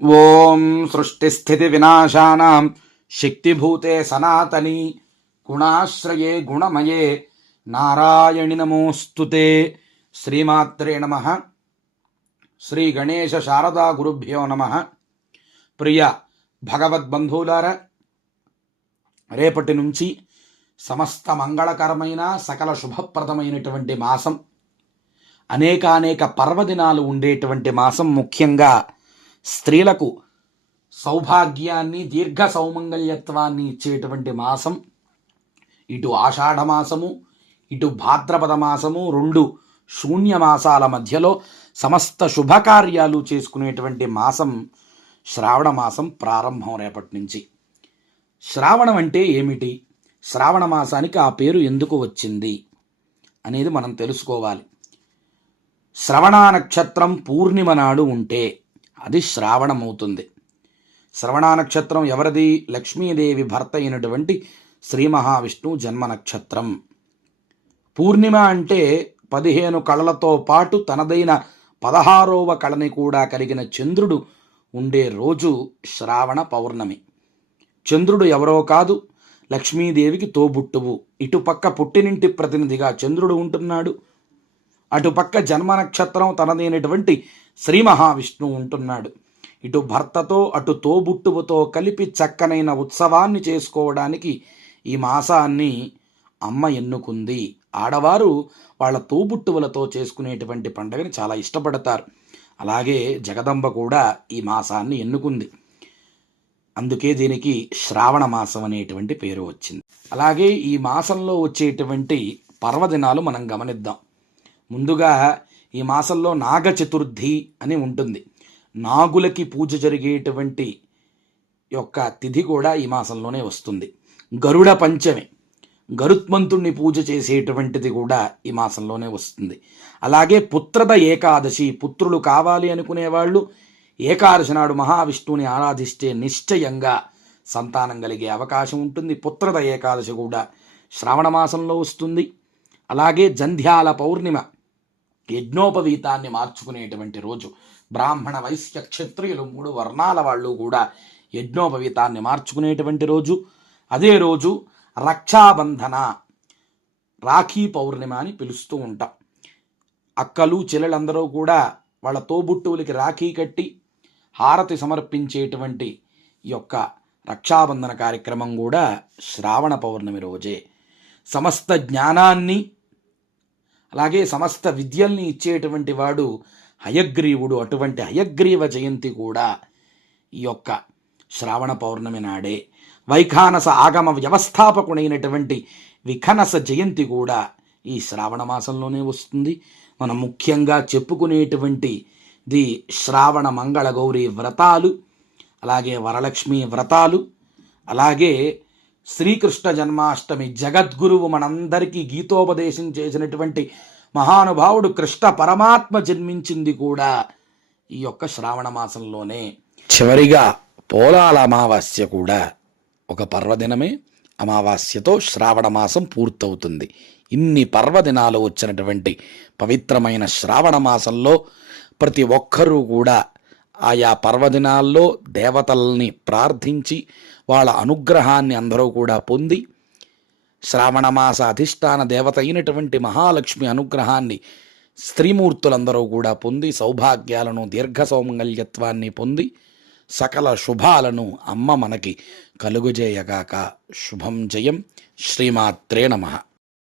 ఓం సృష్టిస్థితి వినాశానాం శక్తిభూతే సనాతని గుణాశ్రయే గుణమయే నారాయణి నమోస్తుతే శ్రీమాత్రే నమ. శ్రీ గణేశ శారదా గురుభ్యో నమ. ప్రియ భగవద్బంధువులారా రేపటి నుంచి సమస్త మంగళకరమైన సకల శుభప్రదమైనటువంటి మాసం అనేకానేక పర్వదినాలు ఉండేటువంటి మాసం ముఖ్యంగా స్త్రీలకు సౌభాగ్యాన్ని దీర్ఘ సౌమంగళ్యత్వాన్ని ఇచ్చేటువంటి మాసం ఇటు ఆషాఢ మాసము ఇటు భాద్రపద మాసము రెండు శూన్య మాసాల మధ్యలో సమస్త శుభకార్యాలు చేసుకునేటువంటి మాసం శ్రావణ మాసం ప్రారంభం రేపటి నుంచి. శ్రావణం అంటే ఏమిటి? శ్రావణ మాసానికి ఆ పేరు ఎందుకు వచ్చింది అనేది మనం తెలుసుకోవాలి. శ్రవణ నక్షత్రం పూర్ణిమ నాడు ఉంటే అది శ్రావణమవుతుంది. శ్రవణ నక్షత్రం ఎవరిది? లక్ష్మీదేవి భర్త అయినటువంటి శ్రీ మహావిష్ణువు జన్మ నక్షత్రం పూర్ణిమ అంటే పదిహేను కళలతో పాటు తనదైన పదహారవ కళని కూడా కలిగిన చంద్రుడు ఉండే రోజు శ్రావణ పౌర్ణమి. చంద్రుడు ఎవరో కాదు లక్ష్మీదేవికి తోబుట్టువు. ఇటుపక్క పుట్టినింటి ప్రతినిధిగా చంద్రుడు ఉంటున్నాడు. అటుపక్క జన్మ నక్షత్రం తనదైనటువంటి శ్రీ మహావిష్ణువు ఉంటున్నాడు. ఇటు భర్తతో అటు తోబుట్టువుతో కలిపి చక్కనైన ఉత్సవాన్ని చేసుకోవడానికి ఈ మాసాన్ని అమ్మ ఎన్నుకుంది. ఆడవారు వాళ్ళ తోబుట్టువులతో చేసుకునేటువంటి పండుగని చాలా ఇష్టపడతారు. అలాగే జగదంబ కూడా ఈ మాసాన్ని ఎన్నుకుంది. అందుకే దీనికి శ్రావణ మాసం అనేటువంటి పేరు వచ్చింది. అలాగే ఈ మాసంలో వచ్చేటువంటి పర్వదినాలు మనం గమనిద్దాం. ముందుగా ఈ మాసంలో నాగ చతుర్థి అని ఉంటుంది. నాగులకి పూజ జరిగేటువంటి యొక్క తిథి కూడా ఈ మాసంలోనే వస్తుంది. గరుడ పంచమి గరుత్మంతుణ్ణి పూజ చేసేటువంటిది కూడా ఈ మాసంలోనే వస్తుంది. అలాగే పుత్రద ఏకాదశి పుత్రులు కావాలి అనుకునేవాళ్ళు ఏకాదశి నాడు మహావిష్ణువుని ఆరాధిస్తే నిశ్చయంగా సంతానం కలిగే అవకాశం ఉంటుంది. పుత్రద ఏకాదశి కూడా శ్రావణ మాసంలో వస్తుంది. అలాగే జంధ్యాల పౌర్ణిమ యజ్ఞోపవీతాన్ని మార్చుకునేటువంటి రోజు. బ్రాహ్మణ వైశ్య క్షత్రియులు మూడు వర్ణాల వాళ్ళు కూడా యజ్ఞోపవీతాన్ని మార్చుకునేటువంటి రోజు. అదే రోజు రక్షాబంధన రాఖీ పౌర్ణిమ అని పిలుస్తూ ఉంటాం. అక్కలు చెల్లెలందరూ కూడా వాళ్ళ తోబుట్టువులకి రాఖీ కట్టి హారతి సమర్పించేటువంటి ఈ యొక్క రక్షాబంధన కార్యక్రమం కూడా శ్రావణ పౌర్ణమి రోజే. సమస్త జ్ఞానాన్ని అలాగే సమస్త విద్యల్ని ఇచ్చేటువంటి వాడు హయగ్రీవుడు. అటువంటి హయగ్రీవ జయంతి కూడా ఈ యొక్క శ్రావణ పౌర్ణమి నాడే. వైఖానస ఆగమ వ్యవస్థాపకుడైనటువంటి విఖనస జయంతి కూడా ఈ శ్రావణ మాసంలోనే వస్తుంది. మనం ముఖ్యంగా చెప్పుకునేటువంటి ది శ్రావణ మంగళ గౌరి వ్రతాలు అలాగే వరలక్ష్మి వ్రతాలు అలాగే శ్రీకృష్ణ జన్మాష్టమి జగద్గురువు మనందరికీ గీతోపదేశం చేసినటువంటి మహానుభావుడు కృష్ణ పరమాత్మ జన్మించింది కూడా ఈ యొక్క శ్రావణ మాసంలోనే. చివరిగా పోలాల అమావాస్య కూడా ఒక పర్వదినమే అమావాస్యతో శ్రావణ మాసం పూర్తవుతుంది. ఇన్ని పర్వదినాలు వచ్చినటువంటి పవిత్రమైన శ్రావణ మాసంలో ప్రతి ఒక్కరూ కూడా ఆయా పర్వదినాల్లో దేవతల్ని ప్రార్థించి వాళ్ళ అనుగ్రహాన్ని అందరూ కూడా పొంది శ్రావణమాస అధిష్టాన దేవత అయినటువంటి మహాలక్ష్మి అనుగ్రహాన్ని స్త్రీమూర్తులందరూ కూడా పొంది సౌభాగ్యాలను దీర్ఘ సౌమంగల్యత్వాన్ని పొంది సకల శుభాలను అమ్మ మనకి కలుగుజేయగాక శుభం జయం. శ్రీమాత్రే నమః.